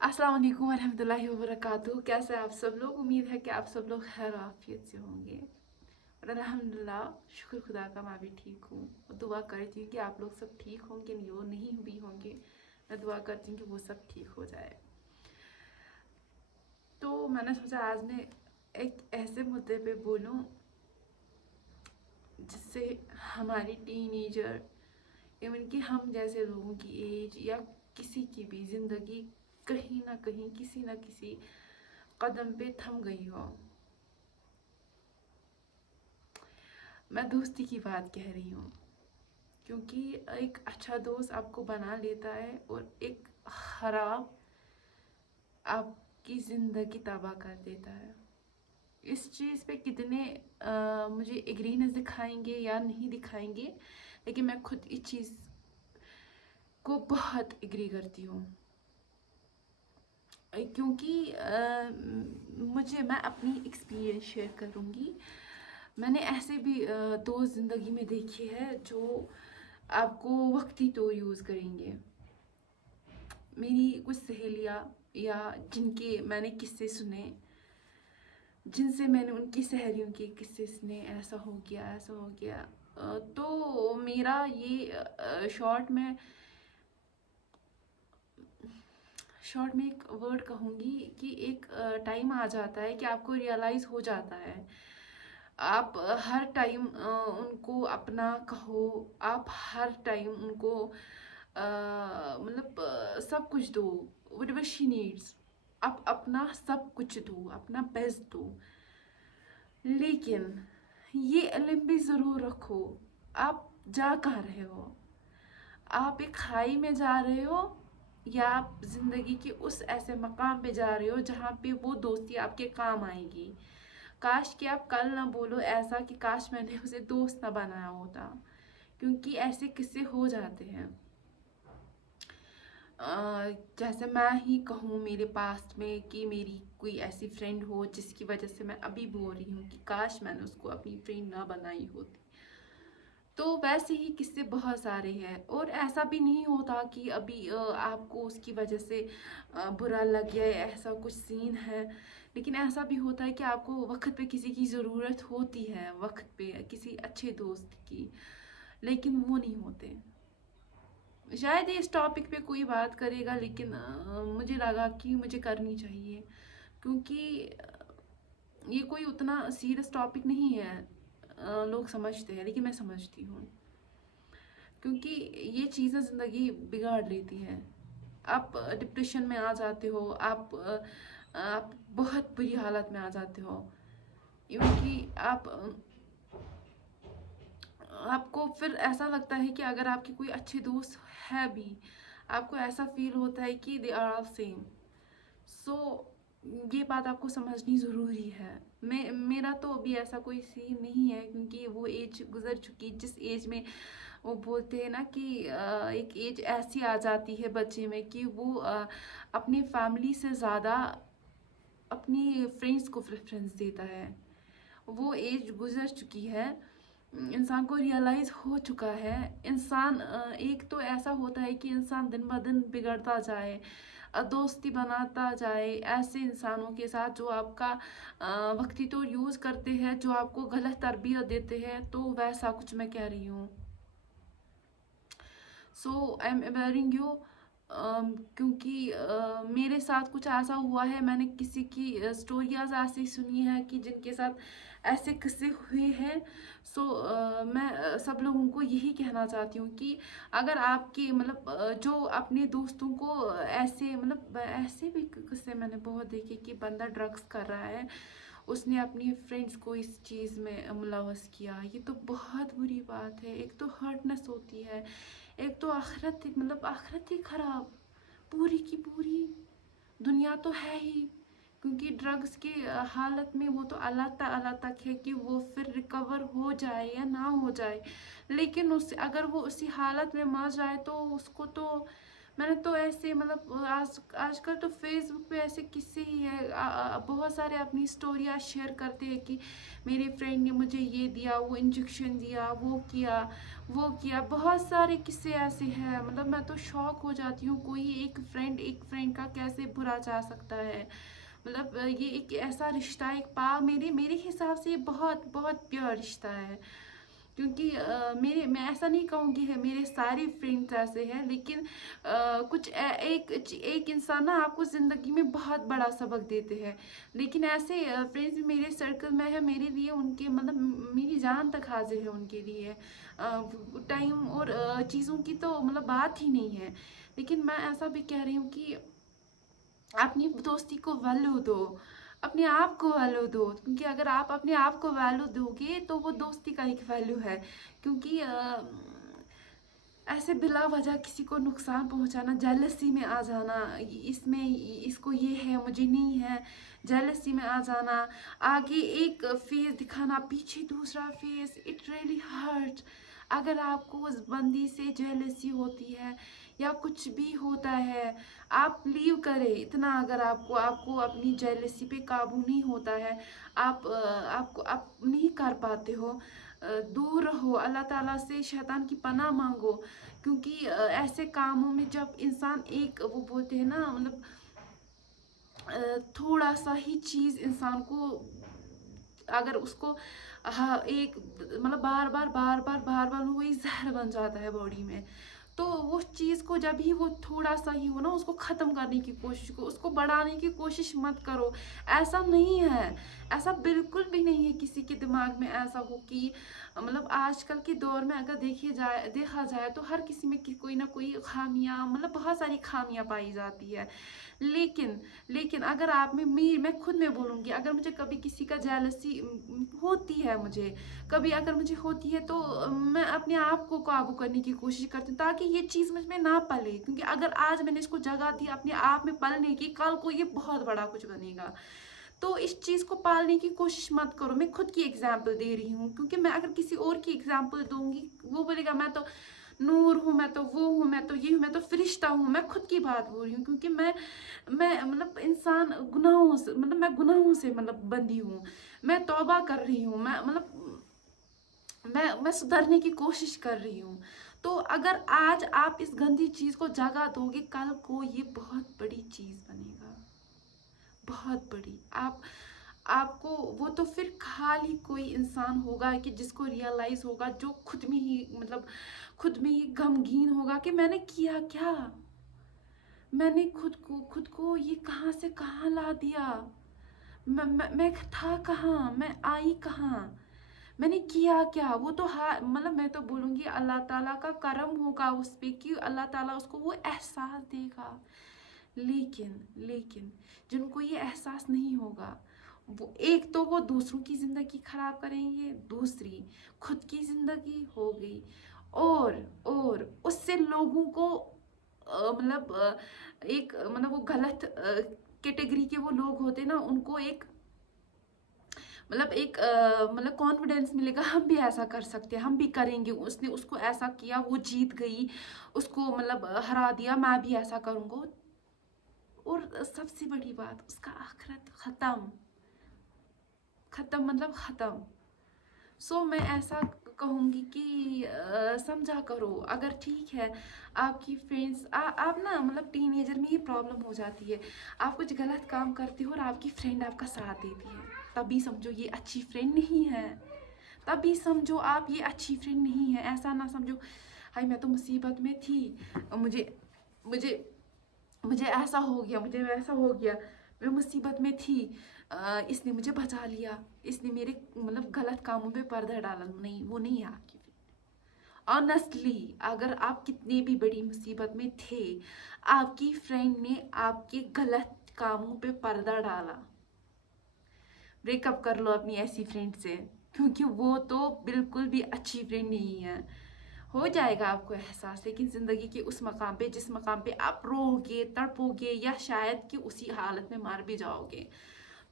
अस्सलाम वालेकुम वरहमतुल्लाहि वबरकातुहू। कैसे आप सब लोग? उम्मीद है कि आप सब लोग खैर आफियत से होंगे। और अल्हम्दुलिल्लाह, शुक्र खुदा का, मैं भी ठीक हूँ। और दुआ करती हूँ कि आप लोग सब ठीक होंगे, जो नहीं भी होंगे मैं दुआ करती हूँ कि वो सब ठीक हो जाए। तो मैंने सोचा आज मैं एक ऐसे मुद्दे पे बोलूँ जिससे हमारी टीनेजर, इवन कि हम जैसे लोगों की एज या किसी की भी ज़िंदगी कहीं ना कहीं किसी ना किसी कदम पे थम गई हो। मैं दोस्ती की बात कह रही हूँ, क्योंकि एक अच्छा दोस्त आपको बना लेता है और एक खराब आपकी ज़िंदगी तबाह कर देता है। इस चीज़ पे कितने मुझे एग्रीनेस दिखाएंगे या नहीं दिखाएंगे, लेकिन मैं खुद इस चीज़ को बहुत एग्री करती हूँ। क्योंकि मैं अपनी एक्सपीरियंस शेयर करूँगी। मैंने ऐसे भी दोस्त ज़िंदगी में देखे हैं जो आपको वक्ती तौर यूज़ करेंगे। मेरी कुछ सहेलियाँ या जिनके मैंने किस्से सुने, जिनसे मैंने उनकी सहेलियों के किस्से सुने, ऐसा हो गया ऐसा हो गया। तो मेरा ये शॉर्ट में एक वर्ड कहूँगी कि एक टाइम आ जाता है कि आपको रियलाइज़ हो जाता है। आप हर टाइम उनको अपना कहो, आप हर टाइम उनको सब कुछ दो, व्हाटएवर शी नीड्स। आप अपना सब कुछ दो, अपना बेस्ट दो, लेकिन ये इल्म भी ज़रूर रखो, आप जा कहाँ रहे हो। आप एक खाई में जा रहे हो या आप ज़िंदगी के उस ऐसे मकाम पे जा रहे हो जहाँ पे वो दोस्ती आपके काम आएगी। काश कि आप कल ना बोलो ऐसा कि काश मैंने उसे दोस्त ना बनाया होता, क्योंकि ऐसे किस्से हो जाते हैं। जैसे मैं ही कहूँ मेरे पास में कि मेरी कोई ऐसी फ्रेंड हो जिसकी वजह से मैं अभी बोल रही हूँ कि काश मैंने उसको अपनी फ्रेंड ना बनाई होती। तो वैसे ही किस्से बहुत सारे हैं, और ऐसा भी नहीं होता कि अभी आपको उसकी वजह से बुरा लग गया, ऐसा कुछ सीन है। लेकिन ऐसा भी होता है कि आपको वक्त पे किसी की ज़रूरत होती है, वक्त पे किसी अच्छे दोस्त की, लेकिन वो नहीं होते। शायद इस टॉपिक पे कोई बात करेगा, लेकिन मुझे लगा कि मुझे करनी चाहिए, क्योंकि ये कोई उतना सीरियस टॉपिक नहीं है। लोग समझते हैं, लेकिन मैं समझती हूँ, क्योंकि ये चीज़ें ज़िंदगी बिगाड़ लेती हैं। आप डिप्रेशन में आ जाते हो, आप बहुत बुरी हालत में आ जाते हो, क्योंकि आपको फिर ऐसा लगता है कि अगर आपके कोई अच्छे दोस्त है भी, आपको ऐसा फील होता है कि दे आर ऑल सेम। सो ये बात आपको समझनी ज़रूरी है। मेरा तो अभी ऐसा कोई सीन नहीं है, क्योंकि वो एज गुजर चुकी, जिस एज में वो बोलते हैं ना कि एक एज ऐसी आ जाती है बच्चे में कि वो अपनी फैमिली से ज़्यादा अपनी फ्रेंड्स को प्रेफरेंस देता है। वो एज गुजर चुकी है, इंसान को रियलाइज़ हो चुका है। इंसान एक तो ऐसा होता है कि इंसान दिन ब दिन बिगड़ता जाए, दोस्ती बनाता जाए ऐसे इंसानों के साथ जो आपका वक्ती तो यूज़ करते हैं, जो आपको गलत तरबियत देते हैं। तो वैसा कुछ मैं कह रही हूँ। सो आई एम अवेयरिंग यू, क्योंकि मेरे साथ कुछ ऐसा हुआ है। मैंने किसी की स्टोरियाज ऐसी सुनी है कि जिनके साथ ऐसे किस्से हुए हैं। सो मैं सब लोगों को यही कहना चाहती हूँ कि अगर आपके जो अपने दोस्तों को ऐसे भी किस्से मैंने बहुत देखे कि बंदा ड्रग्स कर रहा है, उसने अपनी फ्रेंड्स को इस चीज़ में मुलव्वस किया। ये तो बहुत बुरी बात है। एक तो हर्टनेस होती है, एक तो आखिरत ही खराब, पूरी की पूरी दुनिया तो है ही। क्योंकि ड्रग्स की हालत में वो तो अल्लाह तक है कि वो फिर रिकवर हो जाए या ना हो जाए, लेकिन उस अगर वो उसी हालत में मर जाए तो उसको तो मैंने तो ऐसे मतलब आजकल तो फेसबुक पे ऐसे किस्से ही है, बहुत सारे अपनी स्टोरियाँ शेयर करते हैं कि मेरे फ्रेंड ने मुझे ये दिया, वो इंजेक्शन दिया, वो किया, बहुत सारे किस्से ऐसे हैं। मतलब मैं तो शॉक हो जाती हूँ, कोई एक फ्रेंड का कैसे बुरा चाह सकता है। मतलब ये एक ऐसा रिश्ता, मेरे मेरे हिसाब से ये बहुत बहुत प्योर रिश्ता है। क्योंकि मैं ऐसा नहीं कहूँगी है मेरे सारे फ्रेंड्स ऐसे हैं, लेकिन एक इंसान ना आपको ज़िंदगी में बहुत बड़ा सबक देते हैं। लेकिन ऐसे फ्रेंड्स भी मेरे सर्कल में है, मेरे लिए उनके मतलब मेरी जान तक हाजिर है उनके लिए। टाइम और चीज़ों की तो मतलब बात ही नहीं है। लेकिन मैं ऐसा भी कह रही हूँ कि अपनी दोस्ती को वैल्यू दो, अपने आप को वैल्यू दो, क्योंकि अगर आप अपने आप को वैल्यू दोगे तो वो दोस्ती का एक वैल्यू है। क्योंकि ऐसे बिला वजह किसी को नुकसान पहुंचाना, जेलसी में आ जाना, इसमें इसको ये है मुझे नहीं है, जेलसी में आ जाना, आगे एक फेस दिखाना पीछे दूसरा फेस, इट रियली हर्ट। अगर आपको उस बंदी से जेलसी होती है या कुछ भी होता है, आप लीव करें इतना। अगर आपको आपको अपनी जेलसी पे काबू नहीं होता है, आप नहीं कर पाते हो, दूर रहो, अल्लाह ताला से शैतान की पनाह मांगो। क्योंकि ऐसे कामों में जब इंसान एक वो बोलते हैं ना मतलब थोड़ा सा ही चीज़ इंसान को अगर उसको हाँ एक मतलब बार बार वही जहर बन जाता है बॉडी में। तो वो चीज़ को जब ही वो थोड़ा सा ही हो ना, उसको ख़त्म करने की कोशिश करो, उसको बढ़ाने की कोशिश मत करो। ऐसा नहीं है, ऐसा बिल्कुल भी नहीं है किसी के दिमाग में ऐसा हो कि मतलब आजकल के दौर में अगर देखा जाए तो हर किसी में कोई ना कोई खामियां, मतलब बहुत सारी खामियां पाई जाती है। लेकिन लेकिन अगर आप में मैं खुद में बोलूँगी, अगर मुझे कभी किसी का जेलसी होती है, मुझे कभी अगर मुझे होती है, तो मैं अपने आप को काबू करने की कोशिश करती हूँ ताकि ये चीज़ मुझ में ना पले। क्योंकि अगर आज मैंने इसको जगह दी अपने आप में पलने की, कल को ये बहुत बड़ा कुछ बनेगा। तो इस चीज़ को पालने की कोशिश मत करो। मैं खुद की एग्जाम्पल दे रही हूँ, क्योंकि मैं अगर किसी और की एग्जाम्पल दूंगी, वो बोलेगा मैं तो नूर हूँ, मैं तो वो हूँ, मैं तो ये हूँ, मैं तो फरिश्ता हूँ। मैं खुद की बात बोल रही हूँ, क्योंकि मैं मतलब इंसान गुनाहों से मतलब मैं गुनाहों से मतलब बंधी हूँ। मैं तौबा कर रही हूँ, मैं मतलब मैं सुधरने की कोशिश कर रही हूँ। तो अगर आज आप इस गंदी चीज़ को जगह दोगे, कल को ये बहुत बड़ी चीज़ बनेगा, बहुत बड़ी। आपको वो तो फिर खाली कोई इंसान होगा कि जिसको रियलाइज होगा, जो खुद में ही मतलब खुद में ही गमगीन होगा कि मैंने किया क्या, मैंने खुद को ये कहाँ से कहाँ ला दिया, मैं था कहाँ, मैं आई कहाँ, मैंने किया क्या। वो तो हाँ मतलब मैं तो बोलूँगी अल्लाह ताला का करम होगा उस पे कि अल्लाह ताला उसको वो एहसास देगा। लेकिन लेकिन जिनको ये एहसास नहीं होगा, वो एक तो वो दूसरों की ज़िंदगी ख़राब करेंगे, दूसरी खुद की ज़िंदगी हो गई, और उससे लोगों को मतलब एक मतलब वो गलत कैटेगरी के वो लोग होते ना, उनको एक मतलब मतलब कॉन्फिडेंस मिलेगा, हम भी ऐसा कर सकते हैं, हम भी करेंगे। उसने उसको ऐसा किया, वो जीत गई, उसको मतलब हरा दिया, मैं भी ऐसा करूँगा। और सबसे बड़ी बात, उसका आखिरत ख़त्म, ख़त्म मतलब ख़त्म। सो मैं ऐसा कहूँगी कि समझा करो। अगर ठीक है आपकी फ्रेंड्स आप ना मतलब टीनेजर में ही प्रॉब्लम हो जाती है, आप कुछ गलत काम करते हो और आपकी फ्रेंड आपका साथ देती है, तभी समझो ये अच्छी फ्रेंड नहीं है। तभी समझो आप ये अच्छी फ्रेंड नहीं है। ऐसा ना समझो हाय मैं तो मुसीबत में थी, मुझे मुझे मुझे ऐसा हो गया, मुझे वैसा हो गया, मैं मुसीबत में थी, इसने मुझे बचा लिया, इसने मेरे मतलब गलत कामों पे पर्दा डाला। नहीं, वो नहीं है आपकी फ्रेंड। ऑनेस्टली अगर आप कितनी भी बड़ी मुसीबत में थे, आपकी फ्रेंड ने आपके गलत कामों पे पर्दा डाला, ब्रेकअप कर लो अपनी ऐसी फ्रेंड से, क्योंकि वो तो बिल्कुल भी अच्छी फ्रेंड नहीं है। हो जाएगा आपको एहसास, लेकिन ज़िंदगी के उस मकाम पे जिस मकाम पे आप रोओगे, तड़पोगे, या शायद कि उसी हालत में मर भी जाओगे,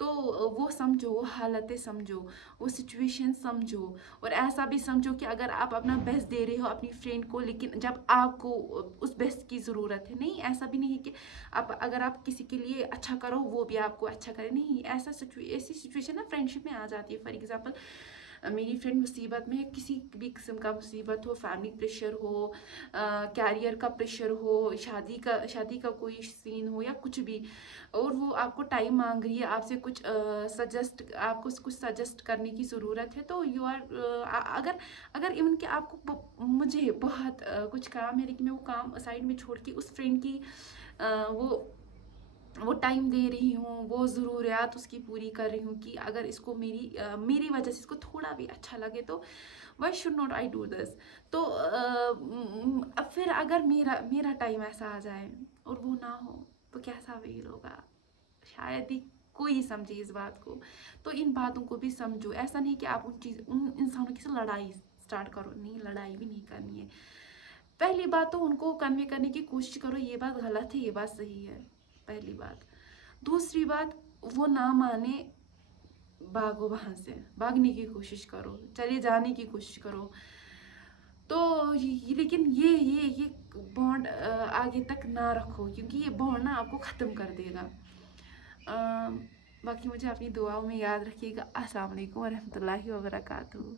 तो वो समझो, वो हालतें समझो, वो सिचुएशन समझो, और ऐसा भी समझो कि अगर आप अपना बेस्ट दे रहे हो अपनी फ्रेंड को, लेकिन जब आपको उस बेस्ट की ज़रूरत है, नहीं ऐसा भी नहीं है कि आप अगर आप किसी के लिए अच्छा करो वो भी आपको अच्छा करे, नहीं, ऐसी सिचुएशन ना फ्रेंडशिप में आ जाती है। फॉर एग्जांपल मेरी फ्रेंड मुसीबत में है, किसी भी किस्म का मुसीबत हो, फैमिली प्रेशर हो, कैरियर का प्रेशर हो, शादी का कोई सीन हो या कुछ भी, और वो आपको टाइम मांग रही है, आपसे कुछ आपको कुछ सजेस्ट करने की ज़रूरत है, तो यू आर अगर अगर इवन कि आपको मुझे बहुत कुछ काम है, लेकिन मैं वो काम साइड में छोड़ के उस फ्रेंड की वो टाइम दे रही हूँ, वो ज़रूरियात उसकी पूरी कर रही हूँ कि अगर इसको मेरी वजह से इसको थोड़ा भी अच्छा लगे, तो why should not I do this. तो अब फिर अगर मेरा मेरा टाइम ऐसा आ जाए और वो ना हो, तो कैसा फील होगा, शायद ही कोई समझे इस बात को। तो इन बातों को भी समझो, ऐसा नहीं कि आप उन इंसानों के साथ लड़ाई स्टार्ट करो, नहीं, लड़ाई भी नहीं करनी है। पहली बात तो उनको कन्वे करने की कोशिश करो, ये बात गलत है, ये बात सही है, पहली बात। दूसरी बात, वो ना माने, भागो वहाँ से, भागने की कोशिश करो, चले जाने की कोशिश करो। तो लेकिन ये बॉन्ड आगे तक ना रखो, क्योंकि ये बॉन्ड ना आपको ख़त्म कर देगा। बाकी मुझे अपनी दुआओं में याद रखिएगा। अस्सलाम वालेकुम वरहमतुल्लाहि वबरकातुहू।